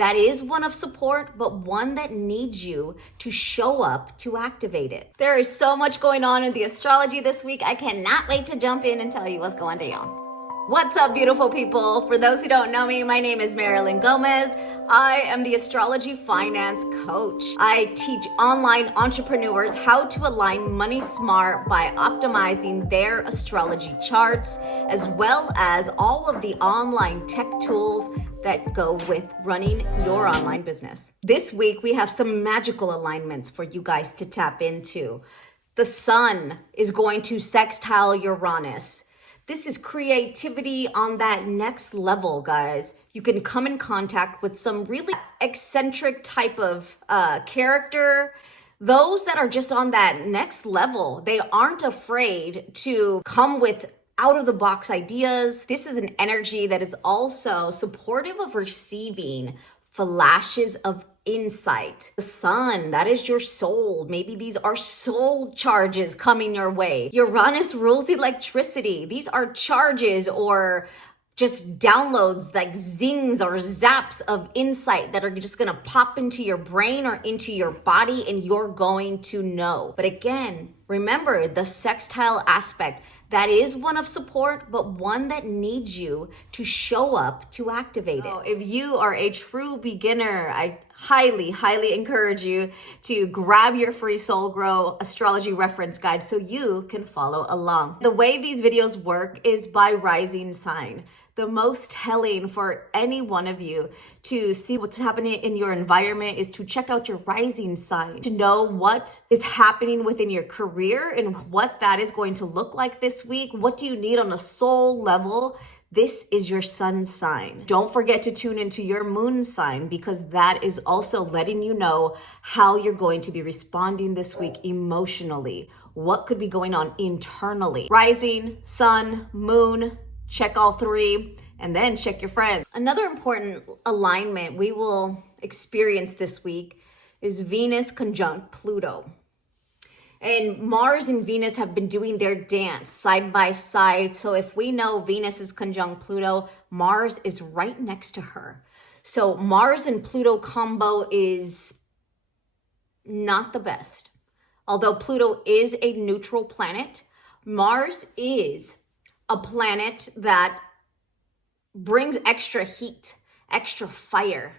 that is one of support, but one that needs you to show up to activate it. There is so much going on in the astrology this week. I cannot wait to jump in and tell you what's going down. What's up, beautiful people? For those who don't know me, my name is Marilyn Gomez. I am the Astrology Finance Coach. I teach online entrepreneurs how to align money smart by optimizing their astrology charts, as well as all of the online tech tools that go with running your online business. This week, we have some magical alignments for you guys to tap into. The sun is going to sextile Uranus. This is creativity on that next level, guys. You can come in contact with some really eccentric type of character. Those that are just on that next level, they aren't afraid to come with out-of-the-box ideas. This is an energy that is also supportive of receiving flashes of insight. The sun, that is your soul. Maybe these are soul charges coming your way. Uranus rules electricity. These are charges or just downloads, like zings or zaps of insight that are just gonna pop into your brain or into your body, and you're going to know. But again, remember the sextile aspect. That is one of support, but one that needs you to show up to activate it. If you are a true beginner, I highly encourage you to grab your free Soul Grow astrology reference guide so you can follow along. The way these videos work is by rising sign. The most telling for any one of you to see what's happening in your environment is to check out your rising sign, to know what is happening within your career and what that is going to look like this week. What do you need on a soul level? This is your sun sign. Don't forget to tune into your moon sign, because that is also letting you know how you're going to be responding this week emotionally. What could be going on internally? Rising, sun, moon, check all three, and then check your friends. Another important alignment we will experience this week is Venus conjunct Pluto. And Mars and Venus have been doing their dance side by side. So if we know Venus is conjunct Pluto, Mars is right next to her. So Mars and Pluto combo is not the best. Although Pluto is a neutral planet, Mars is a planet that brings extra heat, extra fire.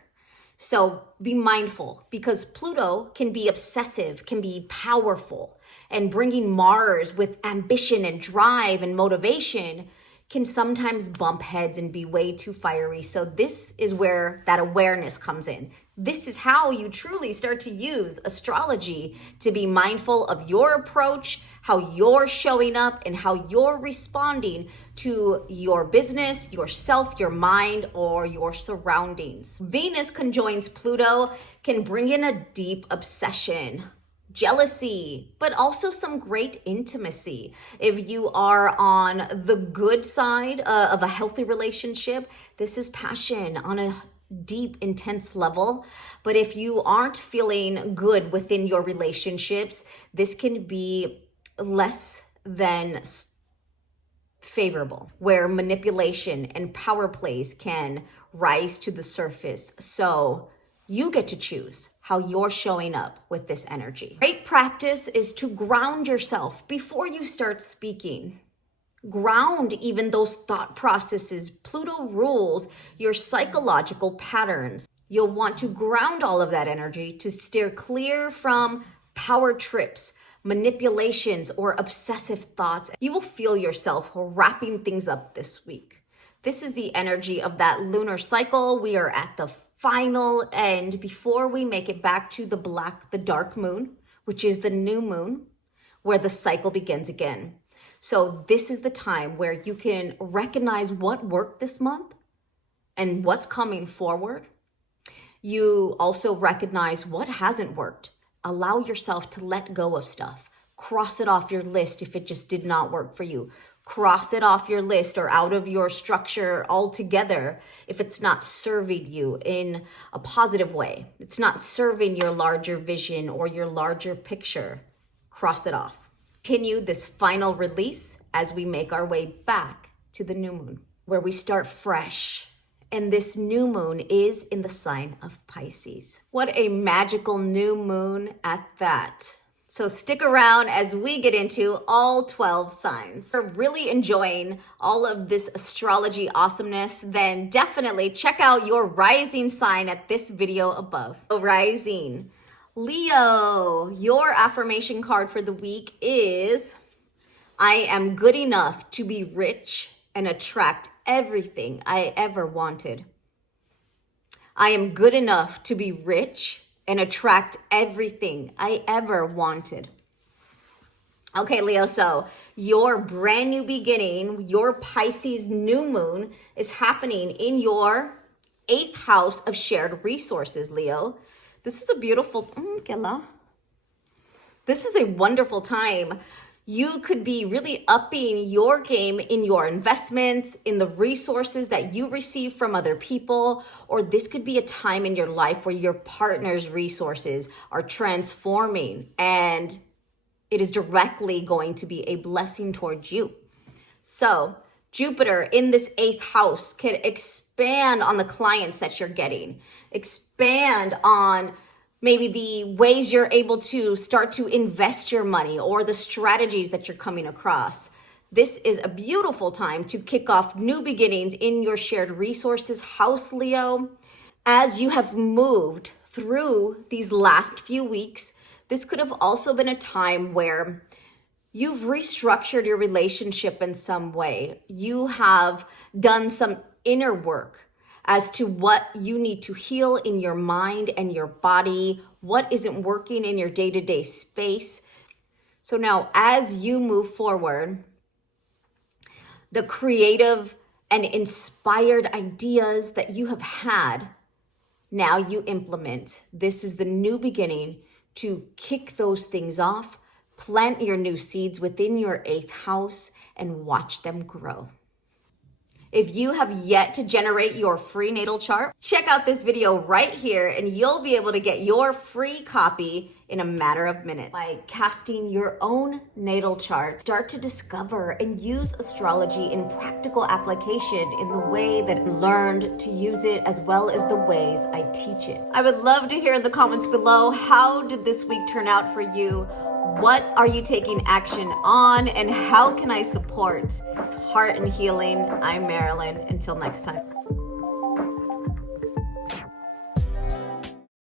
So be mindful, because Pluto can be obsessive, can be powerful, and bringing Mars with ambition and drive and motivation can sometimes bump heads and be way too fiery. So this is where that awareness comes in. This is how you truly start to use astrology to be mindful of your approach, how you're showing up, and how you're responding to your business, yourself, your mind, or your surroundings. Venus conjoins Pluto can bring in a deep obsession, jealousy, but also some great intimacy. If you are on the good side of a healthy relationship, this is passion on a deep, intense level. But if you aren't feeling good within your relationships, this can be less than favorable, where manipulation and power plays can rise to the surface. So you get to choose how you're showing up with this energy. Great practice is to ground yourself before you start speaking. Ground even those thought processes. Pluto rules your psychological patterns. You'll want to ground all of that energy to steer clear from power trips, manipulations, or obsessive thoughts. You will feel yourself wrapping things up this week. This is the energy of that lunar cycle. We are at the final end before we make it back to the dark moon, which is the new moon, where the cycle begins again. So this is the time where you can recognize what worked this month and what's coming forward. You also recognize what hasn't worked. Allow yourself to let go of stuff. Cross it off your list if it just did not work for you. Cross it off your list or out of your structure altogether if it's not serving you in a positive way. It's not serving your larger vision or your larger picture. Cross it off. Continue this final release as we make our way back to the new moon, where we start fresh And this new moon is in the sign of Pisces. What a magical new moon at that. So stick around as we get into all 12 signs. If you're really enjoying all of this astrology awesomeness, then definitely check out your rising sign at this video above. Rising. Leo, your affirmation card for the week is, I am good enough to be rich and attract everything I ever wanted. I am good enough to be rich and attract everything I ever wanted. Okay, Leo, so your brand new beginning, your Pisces new moon is happening in your 8th house of shared resources, Leo. This is a beautiful, this is a wonderful time. You could be really upping your game in your investments, in the resources that you receive from other people, or this could be a time in your life where your partner's resources are transforming and it is directly going to be a blessing towards you. So Jupiter in this 8th house can expand on the clients that you're getting, expand on maybe the ways you're able to start to invest your money or the strategies that you're coming across. This is a beautiful time to kick off new beginnings in your shared resources house, Leo. As you have moved through these last few weeks, this could have also been a time where you've restructured your relationship in some way. You have done some inner work as to what you need to heal in your mind and your body, what isn't working in your day-to-day space. So now as you move forward, the creative and inspired ideas that you have had, now you implement. This is the new beginning to kick those things off, plant your new seeds within your 8th house and watch them grow. If you have yet to generate your free natal chart, check out this video right here and you'll be able to get your free copy in a matter of minutes. By casting your own natal chart, start to discover and use astrology in practical application in the way that I learned to use it as well as the ways I teach it. I would love to hear in the comments below, how did this week turn out for you? What are you taking action on and how can I support heart and healing? I'm Marilyn. Until next time.